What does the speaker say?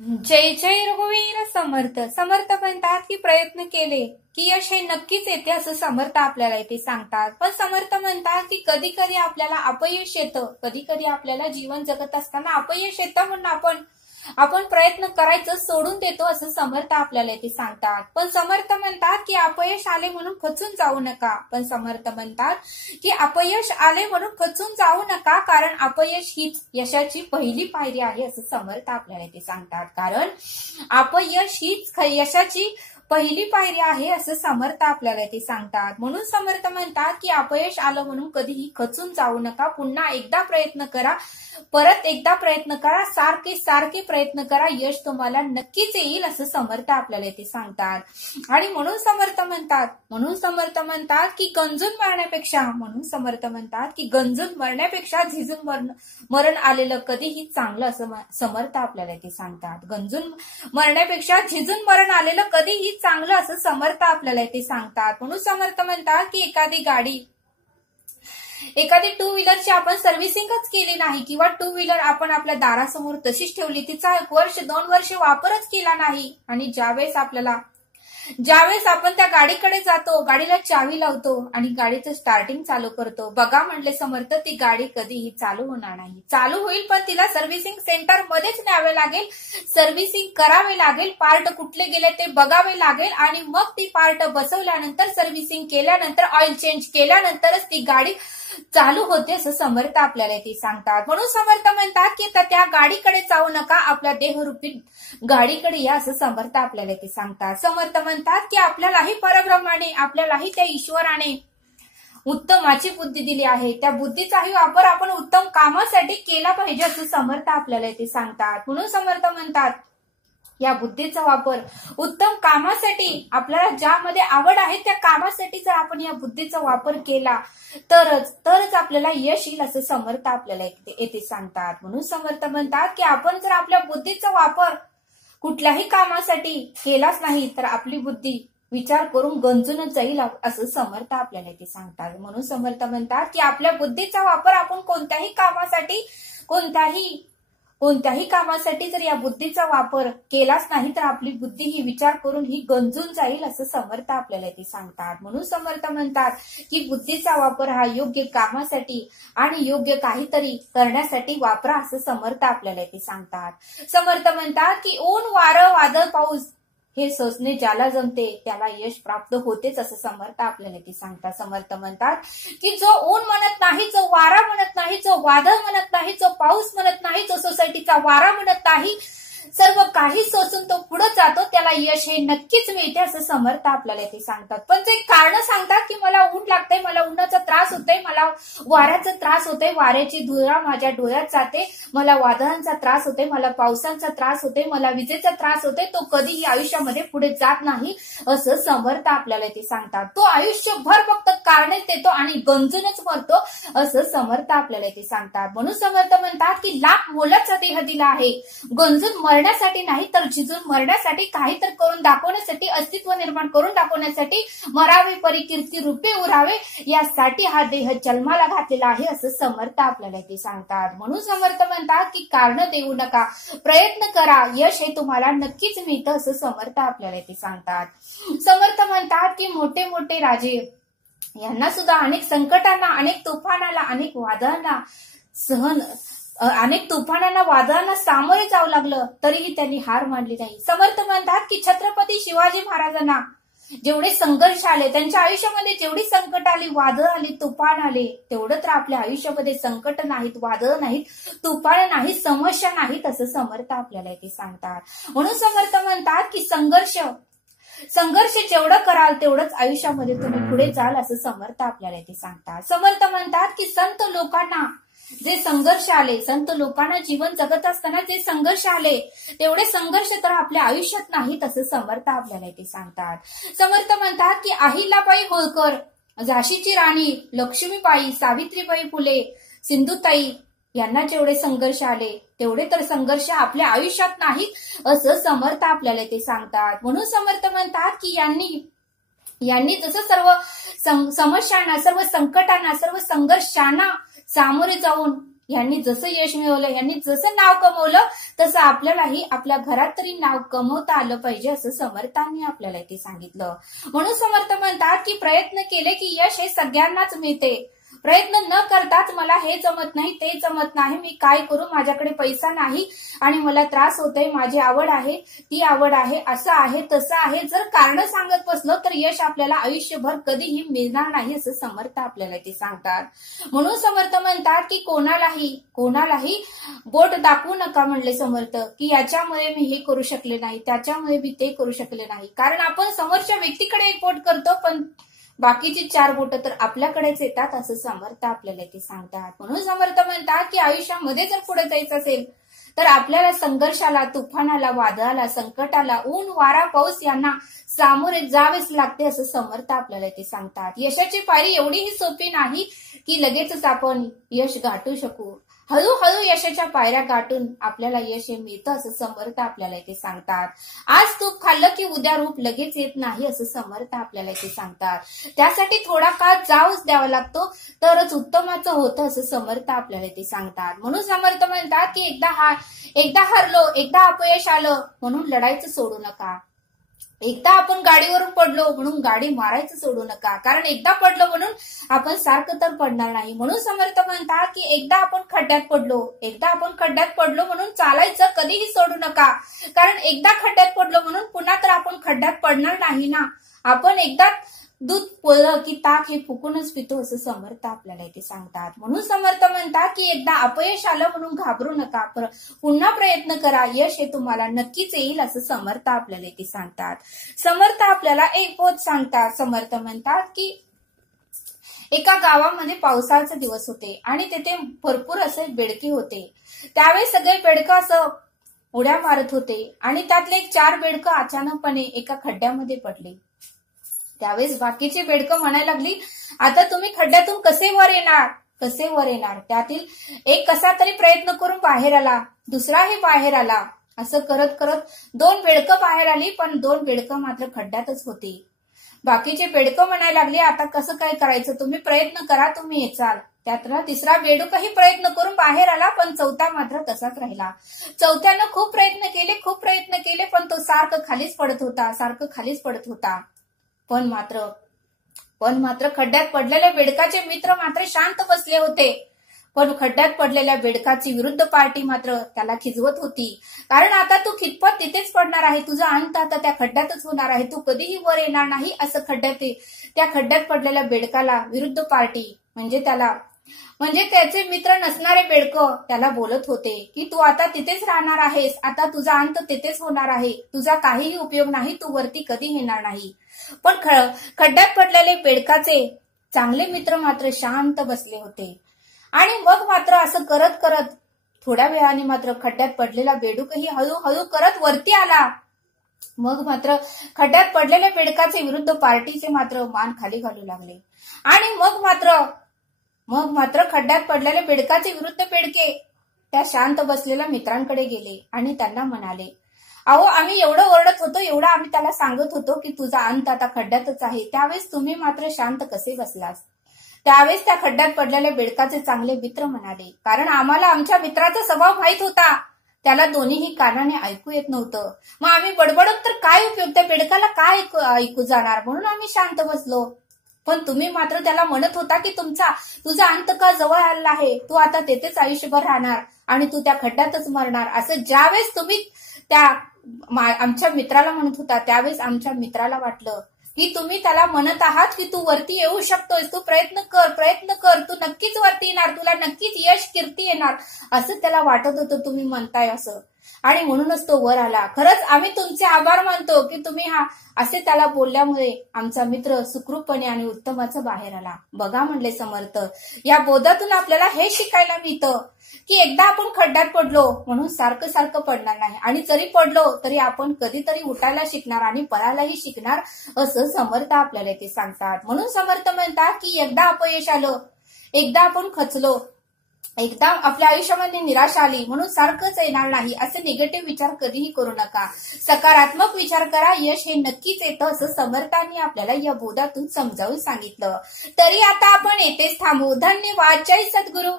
जय जय रघुवीर समर्थ. समर्थ म्हणतात की प्रयत्न केले की यश हे नक्कीच येते असं समर्थ आपल्याला इथे सांगतात. पण समर्थ म्हणतात की कधी कधी आपल्याला अपयश येतं, कधी कधी आपल्याला जीवन जगत असताना अपयश येतं म्हणून आपण प्रयत्न करायचं सोडून देतो असं समर्थ आपल्याला इथे सांगतात. पण समर्थ म्हणतात की अपयश आले म्हणून खचून जाऊ नका. पण समर्थ म्हणतात की अपयश आले म्हणून खचून जाऊ नका, कारण अपयश हीच यशाची पहिली पायरी आहे असं समर्थ आपल्याला इथे सांगतात. कारण अपयश हीच यशाची पहिली पायरी आहे असं समर्थ आपल्याला ते सांगतात. म्हणून समर्थ म्हणतात की अपयश आलं म्हणून कधीही खचून जाऊ नका. पुन्हा एकदा प्रयत्न करा, परत एकदा प्रयत्न करा, सारखे सारखे प्रयत्न करा, यश तुम्हाला नक्कीच येईल असं समर्थ आपल्याला ते सांगतात. आणि म्हणून समर्थ म्हणतात की गंजून मरण्यापेक्षा झिजून मरण आलेलं कधीही चांगलं असं समर्थ आपल्याला ते सांगतात. गंजून मरण्यापेक्षा झिजून मरण आलेलं कधीही चांगलं असं समर्थ आपल्याला ते सांगतात. म्हणून समर्थ म्हणतात की एखादी टू व्हीलरची आपण सर्व्हिसिंगच केली नाही किंवा टू व्हीलर आपण आपल्या दारासमोर तशीच ठेवली, तिचा 1 वर्ष 2 वर्ष वापरच केला नाही, आणि ज्यावेळेस आपण त्या गाडीकडे जातो, गाडीला चावी लावतो आणि गाडीचं स्टार्टिंग चालू करतो, बघा म्हणले समर्थ ती गाडी कधीही चालू होणार नाही. चालू होईल पण तिला सर्व्हिसिंग सेंटर मध्येच न्यावे लागेल, सर्व्हिसिंग करावे लागेल, पार्ट कुठले गेले ते बघावे लागेल, आणि मग ती पार्ट बसवल्यानंतर सर्व्हिसिंग केल्यानंतर ऑइल चेंज केल्यानंतरच ती गाडी चालू होते असं समर्थ आपल्याला ते सांगतात. म्हणून समर्थ म्हणतात की त्या गाडीकडे जाऊ नका, आपल्या देहरूपी गाडीकडे या असं समर्थ आपल्याला ते सांगतात. समर्थ म्हणतात की आपल्यालाही परब्रह्माने, आपल्यालाही त्या ईश्वराने उत्तमाची बुद्धी दिली आहे, त्या बुद्धीचाही वापर आपण उत्तम कामासाठी केला पाहिजे असं समर्थ आपल्याला ते सांगतात. म्हणून समर्थ म्हणतात या बुद्धीचा वापर उत्तम कामासाठी, आपल्याला ज्यामध्ये आवड आहे त्या कामासाठी जर आपण या बुद्धीचा वापर केला तरच आपल्याला यश येईल असं समर्थ आपल्याला येथे सांगतात. म्हणून समर्थ म्हणतात की आपण जर आपल्या बुद्धीचा वापर कुठल्याही कामासाठी केलाच नाही तर आपली बुद्धी विचार करून गंजूनच जाईल असं समर्थ आपल्याला येथे सांगतात. म्हणून समर्थ म्हणतात की आपल्या बुद्धीचा वापर आपण कोणत्याही कामासाठी जर या बुद्धीचा वापर केलाच नाही तर आपली बुद्धी ही विचार करून ही गंजून जाईल असं समर्थ आपल्याला ते सांगतात. म्हणून समर्थ म्हणतात की बुद्धीचा वापर हा योग्य कामासाठी आणि योग्य काहीतरी करण्यासाठी वापरा असं समर्थ आपल्याला ते सांगतात. समर्थ म्हणतात की ऊन वारं वादळ पाऊस हे सोसणे ज्याला जमते त्याला यश प्राप्त होतेच असं समर्थ आपल्याला ते सांगतात. समर्थ म्हणतात की जो ऊन म्हणत नाही, जो वारा म्हणत नाही, जो वादळ म्हणत नाही, जो पाऊस म्हणत नाही, जो सोसायटीचा वारा म्हणत नाही, सर्व काही सोसून तो पुढे जातो, त्याला यश हे नक्कीच मिळते असं समर्थ आपल्याला ते सांगतात. पण ते कारण सांगतात की मला ऊन लागतंय, मला उन्हाचा त्रास होतोय, मला वाऱ्याचा त्रास होतोय, वाऱ्याची धुरा माझ्या डोळ्यात जाते, मला वादळांचा त्रास होतोय, मला पावसाचा त्रास होतोय, मला विजेचा त्रास होतोय, तो कधीही आयुष्यामध्ये पुढे जात नाही असं समर्थ आपल्याला ते सांगतात. तो आयुष्यभर फक्त कारणच देतो आणि गंजूनच मरतो असं समर्थ आपल्याला ते सांगतात. म्हणून समर्थ म्हणतात की लाख मोलाचा देह दिला आहे, गंजून मरण्यासाठी नाही तर झिजून मरण्यासाठी, काहीतरी करून दाखवण्यासाठी, अस्तित्व निर्माण करून दाखवण्यासाठी, मरावे परी कीर्ती रूपे उरावे यासाठी हा देह जन्माला घातलेला आहे असं समर्थ आपल्याला ते सांगतात. म्हणून समर्थ म्हणतात की कारण देऊ नका, प्रयत्न करा, यश हे तुम्हाला नक्कीच मिळतं असं समर्थ आपल्याला ते सांगतात. समर्थ म्हणतात की मोठे मोठे राजे यांना सुद्धा अनेक संकटांना, अनेक तुफानाला, वादळांना सामोरे जावं लागलं तरीही त्यांनी हार मानली नाही. समर्थ म्हणतात की छत्रपती शिवाजी महाराजांना जेवढे संघर्ष आले, त्यांच्या आयुष्यामध्ये जेवढी संकट आली, वादळ आली, तुफान आले, तेवढं तर आपल्या आयुष्यामध्ये संकट नाहीत, वादळ नाहीत, तुफान नाहीत, समस्या नाहीत असं समर्थ आपल्याला ते सांगतात. म्हणून समर्थ म्हणतात की संघर्ष जेवढं कराल तेवढंच आयुष्यामध्ये तुम्ही पुढे जाल असं समर्थ आपल्याला ते सांगतात. समर्थ म्हणतात की संत लोकांना जे संघर्ष आले, संत लोकांना जीवन जगत असताना जे संघर्ष आले तेवढे संघर्ष तर आपल्या आयुष्यात नाहीत असं समर्थ आपल्याला ते सांगतात. समर्थ म्हणतात की अहिल्याबाई होळकर, झाशीची राणी लक्ष्मीबाई, सावित्रीबाई फुले, सिंधुताई यांना जेवढे संघर्ष आले तेवढे तर संघर्ष आपल्या आयुष्यात नाहीत असं समर्थ आपल्याला ते सांगतात. म्हणून समर्थ म्हणतात की यांनी जसं सर्व समस्यांना, सर्व संकटांना, सर्व संघर्षांना सामोरे जाऊन यांनी जसं यश मिळवलं, यांनी जसं नाव कमवलं, तसं आपल्यालाही आपल्या घरात तरी नाव कमवता आलं पाहिजे असं समर्थांनी आपल्याला इथे सांगितलं. म्हणून समर्थ म्हणतात की प्रयत्न केले की यश हे सगळ्यांनाच मिळते. प्रयत्न न करताच मला हे जमत नाही, ते जमत नाही, मी काय करू, माझ्याकडे पैसा नाही आणि मला त्रास होतोय, माझी आवड आहे, ती आवड आहे, असं आहे, तसं आहे, जर कारण सांगत बसलो तर यश आपल्याला आयुष्यभर कधीही मिळणार नाही असं समर्थ आपल्याला ते सांगतात. म्हणून समर्थ म्हणतात की कोणालाही बोट दाखवू नका म्हणले समर्थ, की याच्यामुळे मी हे करू शकले नाही, त्याच्यामुळे मी ते करू शकले नाही. कारण आपण समोरच्या व्यक्तीकडे एक बोट करतो, पण बाकीची 4 बोट तर आपल्याकडेच येतात असं समर्थ आपल्याला ते सांगतात. म्हणून समर्थ म्हणतात की आयुष्यामध्ये जर पुढे जायचं असेल तर आपल्याला संघर्षाला, तुफानाला, वादळाला, संकटाला, ऊन, वारा, पाऊस यांना सामोरे जावेच लागते असं समर्थ आपल्याला ते सांगतात. यशाची पायरी एवढीही सोपी नाही की लगेचच आपण यश गाठू शकू. हळूहळू यशाच्या पायऱ्या गाठून आपल्याला यश हे मिळतं असं समर्थ आपल्याला इथे सांगतात. आज तूप खाल्लं की उद्या रूप लगेच येत नाही असं समर्थ आपल्याला इथे सांगतात. त्यासाठी थोडा काळ जाऊच द्यावा लागतो तरच उत्तमाचं होतं असं समर्थ आपल्याला इथे सांगतात. म्हणून समर्थ म्हणतात की एकदा हरलो, एकदा अपयश आलं म्हणून लढायचं सोडू नका. एकदा आपण गाडीवरून पडलो म्हणून गाडी मारायचं सोडू नका, कारण एकदा पडलो म्हणून आपण सारखं तर पडणार नाही. म्हणून समर्थ म्हणतात की एकदा आपण खड्ड्यात पडलो म्हणून चालायचं कधीही सोडू नका, कारण एकदा खड्ड्यात पडलो म्हणून पुन्हा तर आपण खड्ड्यात पडणार नाही ना. आपण एकदा दूध पोळलं की ताक हे फुकूनच पितो असं समर्थ आपल्याला इथे सांगतात. म्हणून समर्थ म्हणतात की एकदा अपयश आलं म्हणून घाबरू नका, पुन्हा प्रयत्न करा, यश हे तुम्हाला नक्कीच येईल असं समर्थ आपल्याला इथे सांगतात. समर्थ आपल्याला एक बोध सांगतात. समर्थ म्हणतात की एका गावामध्ये पावसाळ्याचे दिवस होते आणि तेथे भरपूर असे बेडके होते. त्यावेळी सगळे बेडकं असं उड्या मारत होते आणि त्यातले 4 बेडकं अचानकपणे एका खड्ड्यामध्ये पडले. त्यावेळेस बाकीची बेडकं म्हणायला लागली, आता तुम्ही खड्ड्यातून कसे वर येणार. त्यातील एक कसा तरी प्रयत्न करून बाहेर आला, दुसराही बाहेर आला. असं करत करत 2 बेडकं बाहेर आली, पण 2 बेडकं मात्र खड्ड्यातच होती. बाकीचे बेडकं म्हणायला लागले, आता कसं काय करायचं, तुम्ही प्रयत्न करा, तुम्ही येचाल. त्यातला तिसरा बेडूकही प्रयत्न करून बाहेर आला, पण चौथा मात्र तसाच राहिला. चौथ्यानं खूप प्रयत्न केले, पण तो सारखं खालीच पडत होता. पण मात्र खड्ड्यात पडलेल्या बेडकाचे मित्र मात्र शांत बसले होते. पण खड्ड्यात पडलेल्या बेडकाची विरुद्ध पार्टी मात्र त्याला खिजवत होती, कारण आता तू खितपत तिथेच पडणार आहे, तुझा अंत आता त्या खड्ड्यातच होणार आहे, तू कधीही वर येणार नाही असं त्या खड्ड्यात पडलेल्या बेडकाला विरुद्ध पार्टी म्हणजे त्याचे मित्र नसणारे बेडकं त्याला बोलत होते की तू आता तिथेच राहणार आहेस, आता तुझा अंत तिथेच होणार आहे, तुझा काहीही उपयोग नाही, तू वरती कधी येणार नाही. पण खड्ड्यात पडलेले बेडकाचे चांगले मित्र मात्र शांत बसले होते. आणि मग मात्र असं करत थोड्या वेळाने मात्र खड्ड्यात पडलेला बेडूकही हळूहळू करत वरती आला. मग मात्र खड्ड्यात पडलेल्या बेडकाचे विरुद्ध पार्टीचे मात्र मान खाली घालू लागले. आणि मग मात्र खड्ड्यात पडलेल्या बेडकाचे विरुद्ध बेडके त्या शांत बसलेल्या मित्रांकडे गेले आणि त्यांना म्हणाले, अहो आम्ही एवढं ओरडत होतो, एवढं आम्ही त्याला सांगत होतो की तुझा अंत आता खड्ड्यातच आहे, त्यावेळेस तुम्ही मात्र शांत कसे बसलास. त्यावेळेस त्या खड्ड्यात पडलेल्या बेडकाचे चांगले मित्र म्हणाले, कारण आम्हाला आमच्या मित्राचा स्वभाव माहित होता, त्याला दोन्हीही कानाने ऐकू येत नव्हतं, मग आम्ही बडबडत तर काय उपयोग, त्या बेडकाला काय ऐकू जाणार, म्हणून आम्ही शांत बसलो. पण तुम्ही मात्र त्याला म्हणत होता की तुझा अंत का जवळ आला आहे, तू आता तेथेच आयुष्यभर राहणार आणि तू त्या खड्ड्यातच मरणार, असं ज्यावेळेस तुम्ही त्या आमच्या मित्राला म्हणत होता, त्यावेळेस आमच्या मित्राला वाटलं की तुम्ही त्याला म्हणत आहात की तू वरती येऊ शकतोय, तू प्रयत्न कर, तू नक्कीच वरती येणार, तुला नक्कीच यश, कीर्ती येणार, असं त्याला वाटत होतं तुम्ही म्हणताय असं, आणि म्हणूनच तो वर आला. खरंच आम्ही तुमचे आभार मानतो की तुम्ही असे त्याला बोलल्यामुळे आमचा मित्र सुखरूपपणे आणि उत्तमाचं बाहेर आला. बघा म्हणले समर्थ, या बोधातून आपल्याला हे शिकायला मिळतं की एकदा आपण खड्ड्यात पडलो म्हणून सारखं पडणार नाही, आणि जरी पडलो तरी आपण कधीतरी उठायला शिकणार आणि पळायलाही शिकणार असं समर्थ आपल्याला ते सांगतात. म्हणून समर्थ म्हणतात की एकदा अपयश आलं, एकदा आपण खचलो, एकदा आपल्या आयुष्यामध्ये निराशा आली म्हणून सारखंच येणार नाही, असे निगेटिव्ह विचार कधीही करू नका, सकारात्मक विचार करा, यश हे नक्कीच येतं असं समर्थांनी आपल्याला या बोधातून समजावून सांगितलं. तरी आता आपण येथेच थांबू. धन्यवाद. जय सद्गुरू.